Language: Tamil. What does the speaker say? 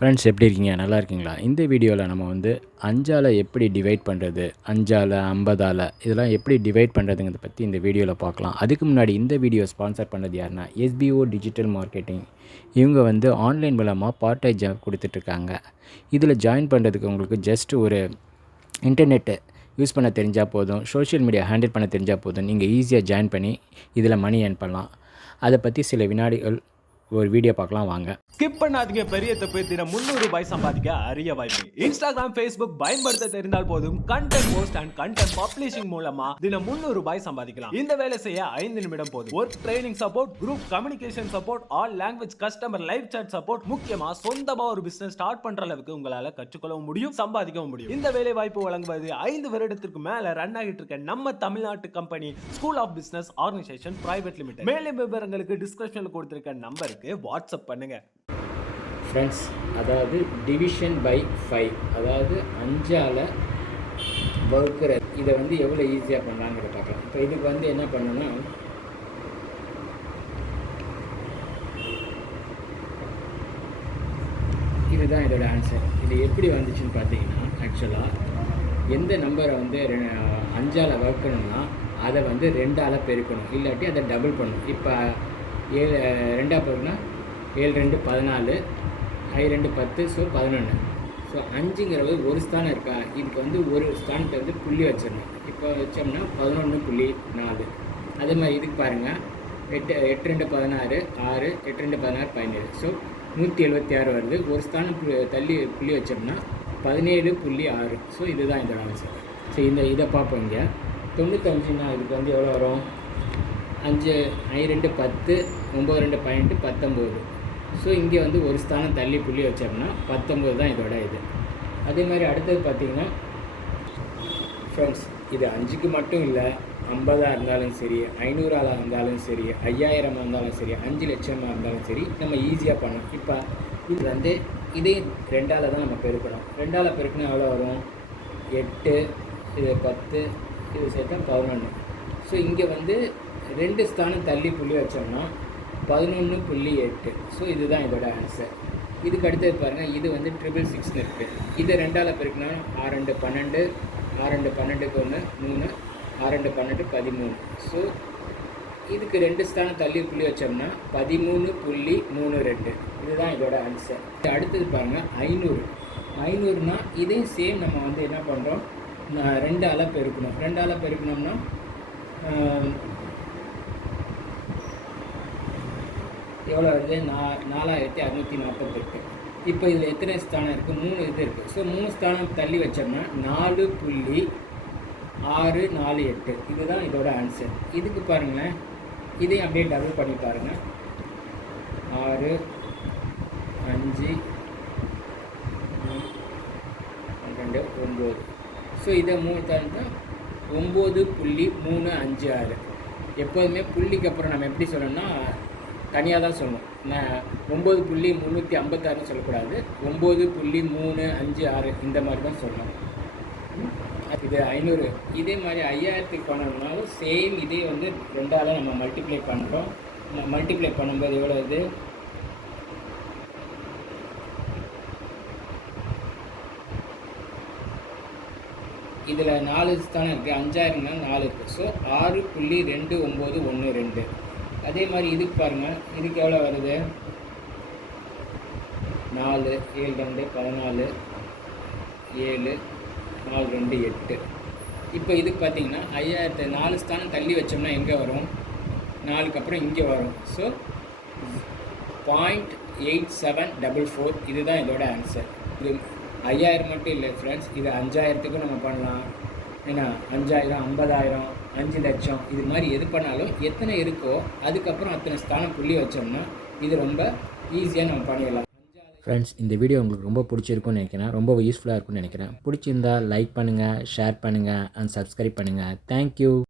ஃப்ரெண்ட்ஸ் எப்படி இருக்கீங்க? நல்லா இருக்கீங்களா? இந்த வீடியோவில் நம்ம வந்து அஞ்சால் எப்படி டிவைட் பண்ணுறது, அஞ்சால் 50ஆல் இதெல்லாம் எப்படி டிவைட் பண்ணுறதுங்கிறத பற்றி இந்த வீடியோவில் பார்க்கலாம். அதுக்கு முன்னாடி இந்த வீடியோ ஸ்பான்சர் பண்ணது யாருன்னா எஸ்பிஓ டிஜிட்டல் மார்க்கெட்டிங். இவங்க வந்து ஆன்லைன் மூலமாக பார்ட் டைம் ஜாப் கொடுத்துட்ருக்காங்க. இதில் ஜாயின் பண்ணுறதுக்கு உங்களுக்கு ஜஸ்ட் ஒரு இன்டர்நெட்டு யூஸ் பண்ண தெரிஞ்சால் போதும், சோஷியல் மீடியா ஹேண்டில் பண்ண தெரிஞ்சால் போதும், நீங்கள் ஈஸியாக ஜாயின் பண்ணி இதில் மணி ஏர்ன் பண்ணலாம். அதை பற்றி சில வினாடிகள் ஒரு வீடியோ பார்க்கலாம் வாங்க. ஸ்கிப் பண்ணாதீங்க. பெரிய தப்பு. தினம் 300 ரூபாய் சம்பாதிக்க அரிய வாய்ப்பு. இன்ஸ்டாகிராம், ஃபேஸ்புக் பயன்படுத்த தெரிந்தால் போதும், content post and content publishing மூலமா தினம் 300 ரூபாய் சம்பாதிக்கலாம். இந்த வேலை செய்ய 5 நிமிடம் போதும். Work training support, group communication support, all language customer live chat support, முக்கியமா சொந்தமா ஒரு பிசினஸ் ஸ்டார்ட் பண்ற அளவுக்கு உங்களால கற்றுக்கொள்ளவும் முடியும், சம்பாதிக்கவும் முடியும். இந்த வேலை வாய்ப்பு வழங்குவது 5 வருடத்திற்கு மேல ரன் ஆகிட்டு இருக்க நம்ம தமிழ்நாட்டு company school of business organisation private limited. மேலும் விவரங்களுக்கு டிஸ்கிரிப்ஷன்ல கொடுத்திருக்க நம்பருக்கு வாட்ஸ்அப் பண்ணுங்க. ஃப்ரெண்ட்ஸ், அதாவது டிவிஷன் பை 5, அதாவது 5ஆல் வகுக்கிற இதை வந்து எவ்வளோ ஈஸியாக பண்ணலாங்கிறத பார்க்கலாம். இப்போ இதுக்கு வந்து என்ன பண்ணணும்னா, இதுதான் இதோட ஆன்சர். இது எப்படி வந்துச்சுன்னு பார்த்தீங்கன்னா, ஆக்சுவலாக எந்த நம்பரை வந்து 5ஆல் வகுக்கணும்னா அதை வந்து 2ஆல் பெருக்கணும், இல்லாட்டி அதை டபுள் பண்ணணும். இப்போ 7 2ஆக பெருக்குனா 7 2 14, 5 2 10, ஸோ 11. ஸோ 5ங்கிறது ஒரு ஸ்தானம் இருக்கா, இதுக்கு வந்து ஒரு ஸ்தானத்தை வந்து புள்ளி வச்சிடணும். இப்போ வச்சோம்னா 11.4. அதே மாதிரி இதுக்கு பாருங்கள், 8 2 16, 6 8 2 16 17. ஸோ 176 வருது. ஒரு ஸ்தானம் தள்ளி புள்ளி வச்சோம்னா 17.6. ஸோ இதுதான் இதோட ஆன்சர். ஸோ இதை பார்ப்போம். இங்கே 95னா இதுக்கு வந்து எவ்வளோ வரும்? 5 2 10, 9 2 12, 19. ஸோ இங்கே வந்து ஒரு ஸ்தானம் தள்ளி புள்ளி வச்சோம்னா 19 தான் இதோட இது. அதே மாதிரி அடுத்தது பார்த்திங்கன்னா ஃப்ரெண்ட்ஸ், இது 5க்கு மட்டும் இல்லை, 50ஆக இருந்தாலும் சரி, 500ஆக இருந்தாலும் சரி, 5000 இருந்தாலும் சரி, 5 லட்சமாக இருந்தாலும் சரி, நம்ம ஈஸியாக பண்ணலாம். இப்போ இது வந்து இதே 2ஆல் தான் நம்ம பெருக்கணும். 2ஆல் பெருக்கினா எவ்வளோ வரும்? 8, இது 10, இது சேர்த்தா 11. ஸோ இங்கே வந்து 2 ஸ்தானம் தள்ளி புள்ளி வச்சோம்னா 11.8. ஸோ இதுதான் இதோட ஆன்சர். இதுக்கு அடுத்தது பாருங்கள், இது வந்து 666 இருக்குது. இதை 2ஆல் பெருக்கினா 6 2 12, 6 2 12க்கு 1 3, 6 2 12 13. ஸோ இதுக்கு 2 ஸ்தானம் தள்ளி புள்ளி வச்சோம்னா 13.32. இதுதான் இதோட ஆன்சர். அடுத்தது பாருங்கள் 500. 500னா இதே சேம் நம்ம வந்து என்ன பண்ணுறோம், 2ஆல் பெருக்கணும். 2ஆல் பெருக்கணும்னா எவ்வளோ வருது? 4648. இப்போ இதில் எத்தனை ஸ்தானம் இருக்குது? 3 இது இருக்குது. ஸோ 3 ஸ்தானம் தள்ளி வச்சோம்னா 4.648. இதுதான் இதோட ஆன்சர். இதுக்கு பாருங்களேன், இதையும் அப்படியே டபுள் பண்ணி பாருங்கள். 6 5 12 9. ஸோ இதை 3 தாண்டா 9.356. எப்போதுமே புள்ளிக்கு அப்புறம் நம்ம எப்படி சொல்லணும்னா தனியாக தான் சொல்லணும். 9.356 சொல்லக்கூடாது, 9.356 இந்த மாதிரி தான் சொல்லணும். இது 500. இதே மாதிரி 5000க்கு பண்ணணும்னாலும் சேம் இதே வந்து 2ஆல் நம்ம மல்டிப்ளை பண்ணுறோம். மல்டிப்ளை பண்ணும்போது எவ்வளோ இது? இதில் 4 ஸ்தானம் இருக்குது, 5000னா 4 இருக்குது. ஸோ 6.2912. அதே மாதிரி இதுக்கு பாருங்கள், இதுக்கு எவ்வளோ வருது? 4 7 2 14, 7 4 2 8. இப்போ இதுக்கு பார்த்தீங்கன்னா 5000 4 ஸ்தானம் தள்ளி வச்சோம்னா எங்கே வரும்? 4க்கு அப்புறம் இங்கே வரும். ஸோ 0.8744. இதுதான் இதோட ஆன்சர். இது 5000 மட்டும் இல்லை ஃப்ரெண்ட்ஸ், இது 5000த்துக்கும் நம்ம பண்ணலாம். ஏன்னா 5000, 50000, 5 லட்சம், இது மாதிரி எது பண்ணாலும் எத்தனை இருக்கோ அதுக்கப்புறம் அத்தனை ஸ்தானம் புள்ளி வச்சோம்னா இது ரொம்ப ஈஸியாக நம்ம பண்ணிடலாம். ஃப்ரெண்ட்ஸ், இந்த வீடியோ உங்களுக்கு ரொம்ப பிடிச்சிருக்குன்னு நினைக்கிறேன், ரொம்ப யூஸ்ஃபுல்லாக இருக்கும்னு நினைக்கிறேன். பிடிச்சிருந்தால் லைக் பண்ணுங்கள், ஷேர் பண்ணுங்கள் அண்ட் சப்ஸ்கிரைப் பண்ணுங்கள். தேங்க்யூ.